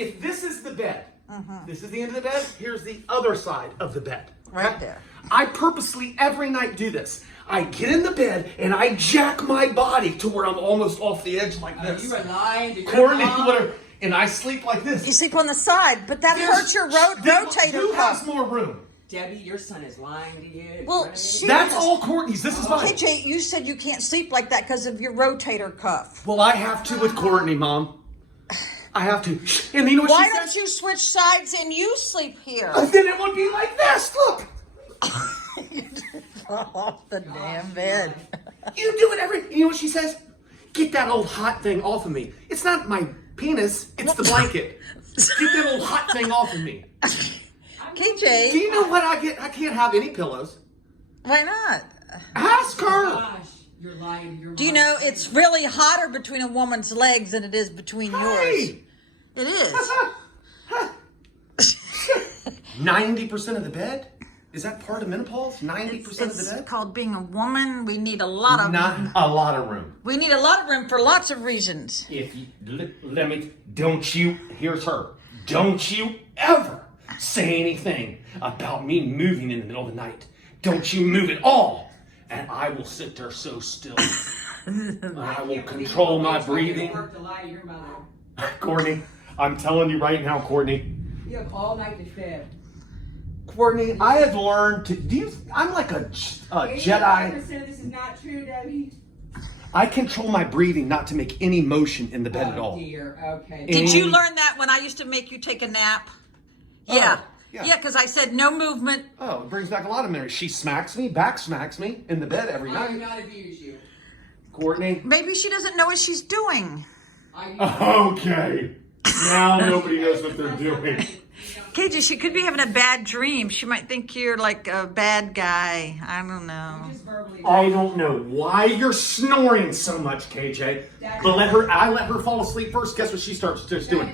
if this is the bed, this is the end of the bed, here's the other side of the bed. Right there. I purposely every night do this. I get in the bed and I jack my body to where I'm almost off the edge like this. You are lying. Courtney, whatever. And I sleep like this. You sleep on the side, but that hurts your rotator Who cuff. has more room? Debbie, your son is lying to you. Well, That's all Courtney's. This is mine. KJ, you said you can't sleep like that because of your rotator cuff. Well, I have to with Courtney, Mom. I have to. And you know what Why she don't said? you switch sides and you sleep here? Then it would be like this. Look. Off the damn bed. You do it you know what she says? Get that old hot thing off of me. It's not my penis. It's the blanket. Get that old hot thing off of me. KJ. Do you know what I get? I can't have any pillows. Why not? Ask her. Gosh, you're lying. Do you know it's really hotter between a woman's legs than it is between yours? Hey. It is. 90% of the bed? Is that part of menopause? 90% of the It's bed? called being a woman. We need a lot of Not a lot of room. We need a lot of room for lots of reasons. If you, let me, don't you, here's her. Don't you ever say anything about me moving in the middle of the night. Don't you move at all. And I will sit there so still. I will control my breathing. Courtney, I'm telling you right now, Courtney. You have all night to fib. Courtney, I have learned to I'm like a Jedi. 85% of this is not true, Debbie. I control my breathing not to make any motion in the bed at all. Oh dear, okay. Did you learn that when I used to make you take a nap? Yeah. yeah. Yeah, because I said no movement. Oh, it brings back a lot of memories. She smacks me, back smacks me in the bed every I do night. not abuse you. Courtney. Maybe she doesn't know what she's doing. Okay. Now nobody knows what they're doing. KJ, she could be having a bad dream. She might think you're like a bad guy. I don't know. I don't know why you're snoring so much, KJ. But I let her fall asleep first. Guess what she starts just doing?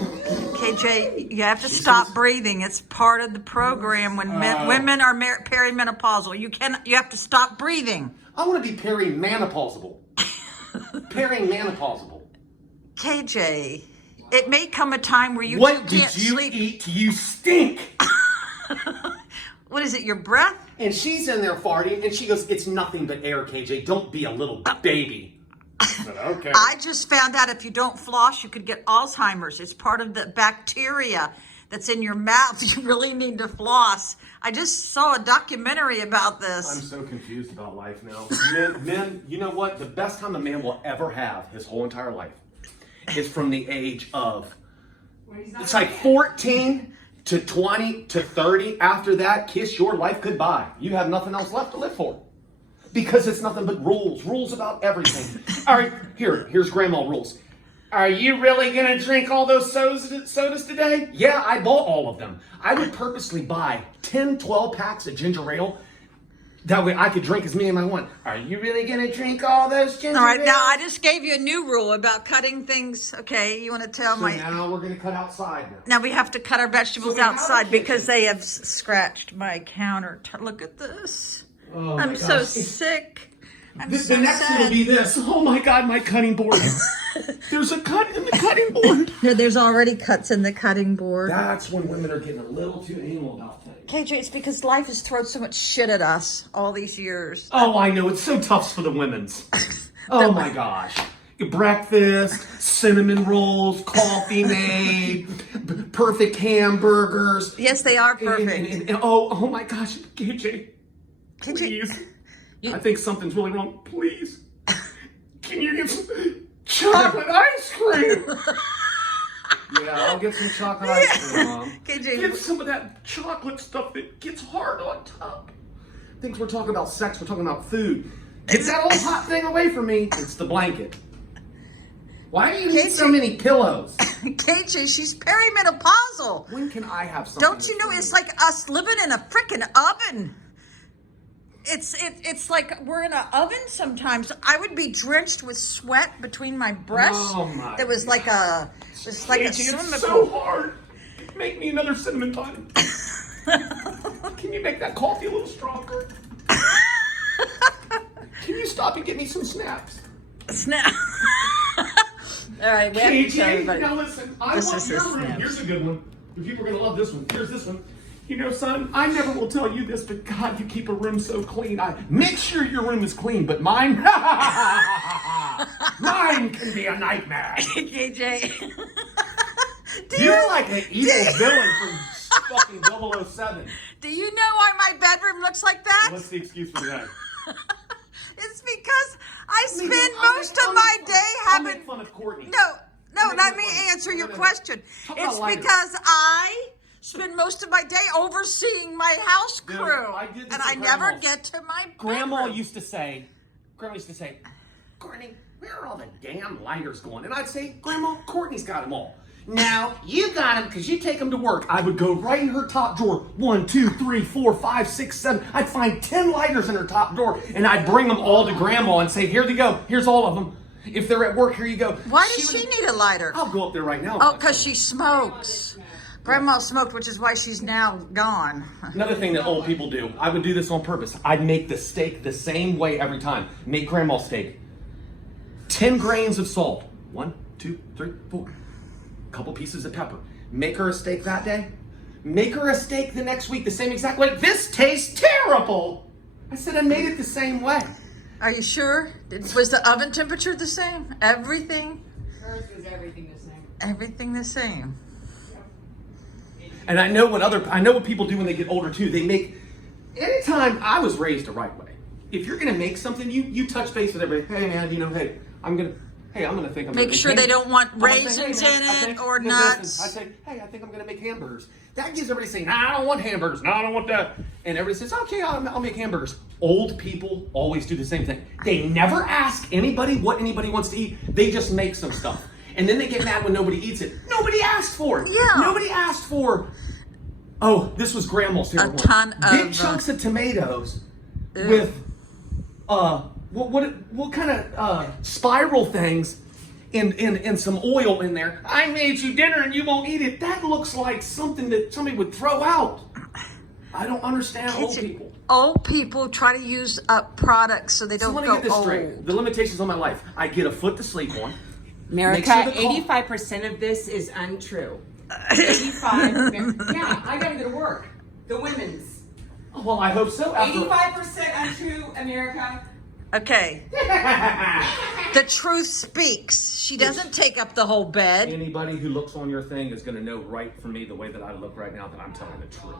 KJ, you have to stop breathing. It's part of the program when women are perimenopausal. You have to stop breathing. I want to be peri-menopausal. Peri-menopausal. KJ, it may come a time where you What can't did you sleep. eat? You stink. What is it, your breath? And she's in there farting, and she goes, "It's nothing but air, KJ. Don't be a little baby." I said, okay. I just found out if you don't floss, you could get Alzheimer's. It's part of the bacteria that's in your mouth. You really need to floss. I just saw a documentary about this. I'm so confused about life now. Men, you know what? The best time a man will ever have his whole entire life is from the age of, it's like 14 to 20 to 30. After that, kiss your life goodbye. You have nothing else left to live for. Because it's nothing but rules about everything. All right, here's grandma rules. Are you really going to drink all those sodas today? Yeah, I bought all of them. I would purposely buy 10, 12 packs of ginger ale. That way I could drink as many as I want. Are you really going to drink all those ginger ale? All right, now I just gave you a new rule about cutting things. Okay, you want to tell So now we're going to cut outside now. Now we have to cut our vegetables So we have outside a because kitchen. they have scratched my counter. Look at this. Oh my I'm so gosh. sick. I'm The so next one will sad. be this. Oh my God, my cutting board. There's a cut in the cutting board. No, there's already cuts in the cutting board. That's when women are getting a little too anal about things. KJ, it's because life has thrown so much shit at us all these years. Oh, I know. It's so tough for the women's. Oh my gosh. Breakfast, cinnamon rolls, coffee made, perfect hamburgers. Yes, they are perfect. And oh my gosh, KJ, KJ, please. I think something's really wrong. Please. Can you get some chocolate ice cream? Yeah, I'll get some chocolate ice cream, Mom. KJ, Get some of that chocolate stuff that gets hard on top. Thinks we're talking about sex, we're talking about food. Get that old hot thing away from me. It's the blanket. Why do you need so many pillows? KJ, she's perimenopausal. When can I have something? Don't you know it's like us living in a freaking oven? It's like we're in an oven sometimes. I would be drenched with sweat between my breasts. Oh my It was like a swimming it's so hard. Make me another cinnamon bun. Can you make that coffee a little stronger? Can you stop and get me some snaps? Snap. All right, we have to tell KJ, everybody. now listen, I This want is your the room. snaps. Here's a good one. The people are gonna love this one. Here's this one. You know, son, I never will tell you this, but God, you keep a room so clean. I make sure your room is clean, but mine, mine can be a nightmare. KJ. You're like an evil villain from fucking 007. Do you know why my bedroom looks like that? What's the excuse for that? It's because I spend I'll most make- of my day I'll having. make fun of Courtney. No, make let fun me of you. answer your No. question. Talk about It's lighter. because I spend most of my day overseeing my house Dude, crew. I did this And at I never Grandma's. get to my Grandma bedroom. used to say, Courtney, where are all the damn lighters going? And I'd say, Grandma, Courtney's got them all. Now, you got them because you take them to work. I would go right in her top drawer. 1, 2, 3, 4, 5, 6, 7. I'd find 10 lighters in her top drawer, and I'd bring them all to Grandma and say, here they go. Here's all of them. If they're at work, here you go. Why does she need a lighter? I'll go up there right now. Oh, because she smokes. Grandma smoked, which is why she's now gone. Another thing that old people do, I would do this on purpose. I'd make the steak the same way every time. Make grandma's steak. 10 grains of salt. 1, 2, 3, 4. Couple pieces of pepper. Make her a steak that day. Make her a steak the next week the same exact way. This tastes terrible. I said I made it the same way. Are you sure? Was the oven temperature the same? Everything? Hers was everything the same. Everything the same. And I know what people do when they get older too. They make, anytime I was raised the right way. If you're gonna make something, you touch base with everybody. Hey man, hey, I'm gonna think I'm Make gonna sure make they don't want I'm gonna say, raisins hey, man, I in it think- or no, nuts. listen, I say, hey, I think I'm gonna make hamburgers. That gives everybody saying, nah, I don't want hamburgers. No, I don't want that. And everybody says, okay, I'll make hamburgers. Old people always do the same thing. They never ask anybody what anybody wants to eat. They just make some stuff. And then they get mad when nobody eats it. Nobody asked for it. Yeah. Nobody asked for, oh, this was grandma's favorite one. ton Big of, chunks of tomatoes with, what kind of spiral things in some oil in there. I made you dinner and you won't eat it. That looks like something that somebody would throw out. I don't understand old people. Old people try to use up products so they So don't let me go get this old. straight. The limitations on my life. I get a foot to sleep on. America, Make sure the 85% of this is untrue. 85. Yeah, I gotta go to work. The women's. Oh, well, I hope so. After 85% untrue, America. Okay. The truth speaks. She doesn't take up the whole bed. anybody who looks on your thing is going to know right from me the way that I look right now that I'm telling the truth.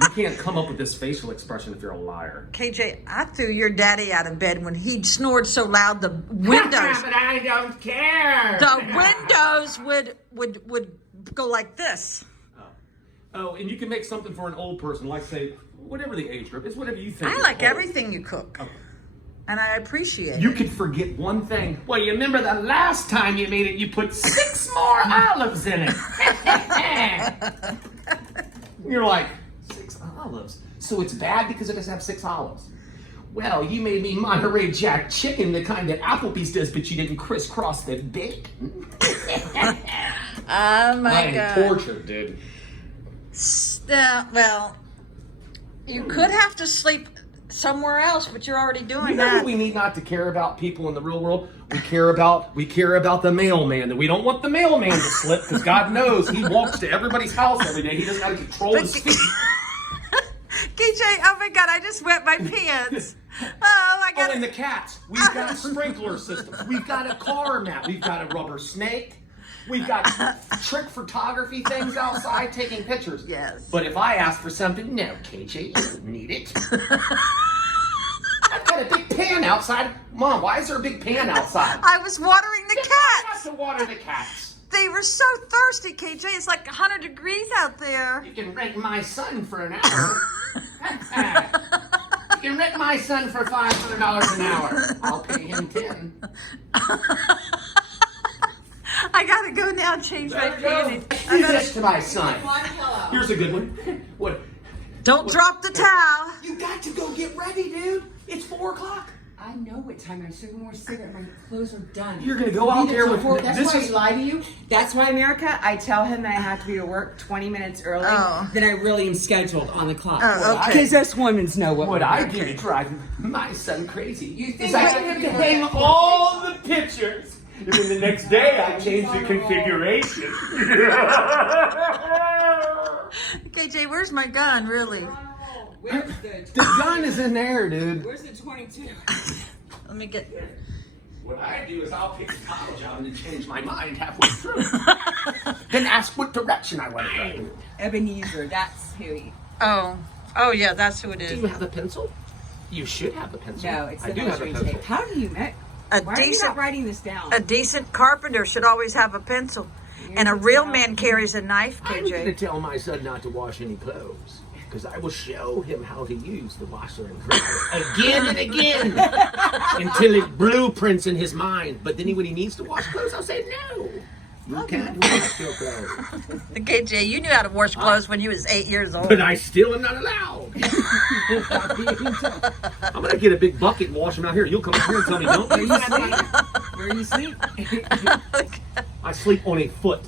You can't come up with this facial expression if you're a liar. KJ, I threw your daddy out of bed when he snored so loud the windows But I don't care. the windows would go like this. Oh, and you can make something for an old person, like say, whatever the age group, it's whatever you think. I is like old. everything you cook. Okay. And I appreciate You it. could forget one thing. Well, you remember the last time you made it, you put 6 more olives in it. You're like, 6 olives? So it's bad because it doesn't have 6 olives. Well, you made me Monterey Jack chicken, the kind that Applebee's does, but you didn't crisscross the bacon. Oh my I am God. tortured, dude. Well, you could have to sleep somewhere else, but you're already doing You know that. what we need not to care about people in the real world? We care about the mailman. That we don't want the mailman to slip because God knows he walks to everybody's house every day. He doesn't have to control his feet. KJ, oh my God, I just wet my pants. Oh, I got Oh, and the cats. We've got sprinkler systems. We've got a car mat. We've got a rubber snake. We've got trick photography things outside taking pictures. Yes. But if I ask for something, no, KJ, you don't need it. I've got a big pan outside. Mom, why is there a big pan outside? I was watering the I cats. have to water the cats. They were so thirsty, KJ. It's like 100 degrees out there. You can rent my son for an hour. You can rent my son for $500 an hour. I'll pay him 10. I gotta go now and change my panties. Do this to my son. One pillow. Here's a good one. What? Don't drop the towel. You got to go get ready, dude. It's 4 o'clock. I know what time I should more cigarette. My clothes are done. You're gonna go out there with That's this why is I lie to you. That's why, America, I tell him that I have to be to work 20 minutes early. Oh. Then I really am scheduled on the clock. Oh, okay. Because us women know what what we're I doing. do driving my son crazy. You think is I I get him would to be hang perfect? all the pictures And then the next day, I changed the configuration. KJ, where's my gun, really? Where's The gun is in there, dude. Where's the 22? Let me get... What I do is I'll pick a college out and change my mind halfway through. Then ask what direction I want to go. Ebenezer, that's who he... Oh, yeah, that's who it Do is. you have a pencil? You should have a pencil. No, it's I the do have a measuring pencil. tape. How do you make... A Why are you decent- not writing this down? A decent carpenter should always have a pencil. And a real man carries a knife, I'm going to KJ. tell my son not to wash any clothes. Because I will show him how to use the washer and dryer again and again until it blueprints in his mind. But then when he needs to wash clothes, I'll say, no, you can't wash your clothes. KJ, you knew how to wash clothes when you was 8 years old. But I still am not allowed. I'm going to get a big bucket and wash them out here. You'll come out here and tell me, don't. Where you sleep? Where you sleep? I sleep on a foot.